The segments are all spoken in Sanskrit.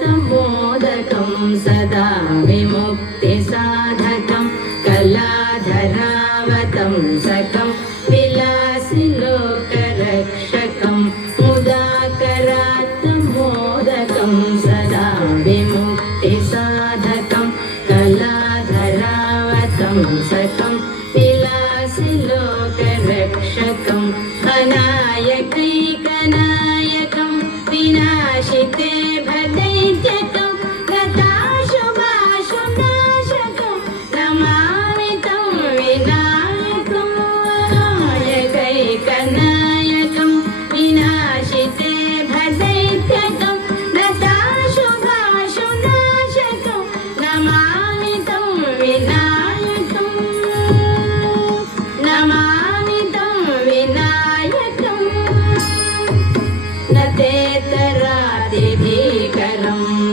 मुदाकरात्मोदकं सदा विमुक्तिसाधकं कलाधरावतंसकं विलासिलोकरक्षकं मुदाकरात्मोदकं सदा विमुक्तिसाधकं कलाधरावतंसकं विलासिलोकरक्षकम् अनायकैकनायकं विनाशिते भदैत्यकं गताशुभाशुनाशकं नमामि तं विनायकम् अनायकैकनायकं विनाशिते भदैत्यकं गताशुभाशुनाशकं नमामि तं विनायकम् नमामि तं विनायकम् न तेतरादिभीकरं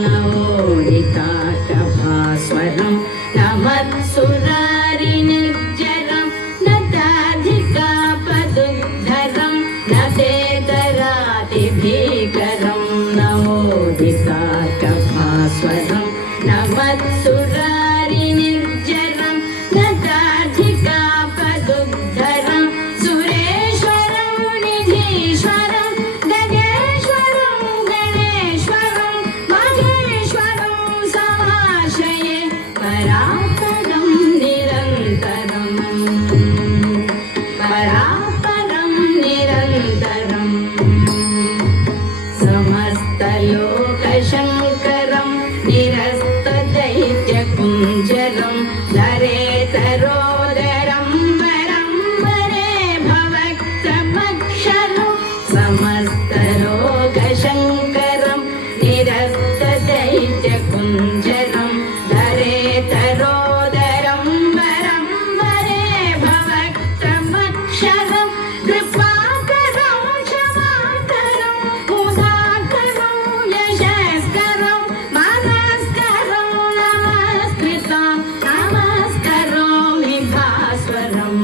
नवोदिताटभास्वरं न मत्सुरारिनिर्जरं न ताधिकापदुद्धरं न तेतरादिभीकरं नवोदिताटभास्वरं न मत्सुरारिनिर्जरं न ताधिकापदुद्धरं सुरेश्वरं निधीश्वरं गगेश्वरं गणेश्वरं महेश्वरं समाश्रये परापरं निरन्तरं परापरं निरन्तरं समस्तलोकशङ्करं निरस्तदैत्यकुञ्जरं धरेतरोदरं वरं वरे भवक्त्रमक्षरं समस्तलोकशङ्करं निरस्तदैत्यकुञ्जरं धरेतरोदरं वरं वरे भवक्त्रमक्षरं कृपाकरं क्षमाकरं मुदाकरं यशस्करं मनस्करं नमस्कृतं नमस्करोमि भास्वरम्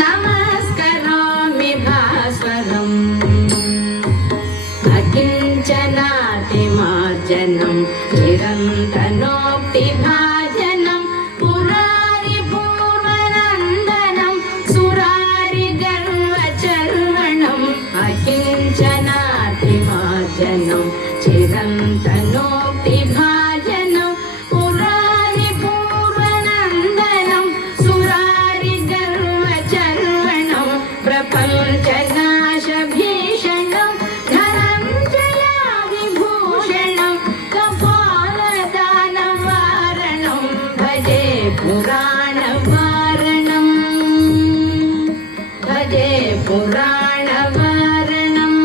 नमस्करोमि भास्वरम् अकिञ्चनातिमार्जनं चिरन्तनोक्तिभाजनं पुरारिपूर्वनन्दनं सुरारिगर्वचर्वणम् अकिञ्चनातिमार्जनं चिरन्तनोक्तिभाजनं पुरारिपूर्वनन्दनं सुरारिगर्वचर्वणं प्रपञ्चनाशभीषणं धनञ्जयादिभूषणं कपालदानवारणं भजे पुराणवारणं भजे पुराणवारणम्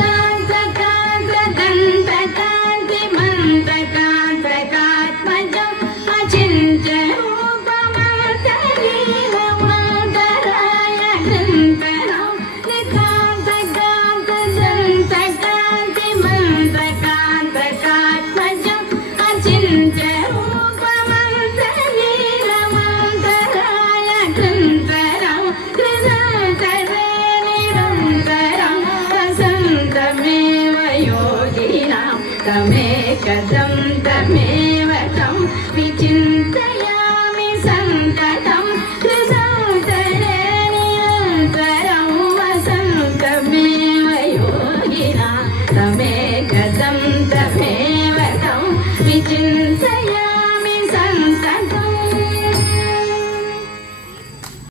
कान्तकान्तदन्तकान्तकात्मजम् अचिन्त्यरूपमन्तलीलमन्तराय ग्रन्थरं निकान्तकान्तदन्तकान्तिमन्तकान्तकात्मजम् अचिन्त्यरूपमन्तलीलमन्तराय ग्रन्थरं कृतन्तरे निरन्तरं वसन्तमेव योगिनां तमेकदं तमेव तं विचिन्तयामि सन्ततं कृतन्तरे निरन्तरं वसन्तमेव योगिनां तमेकदं तमेव तं विचिन्तयामि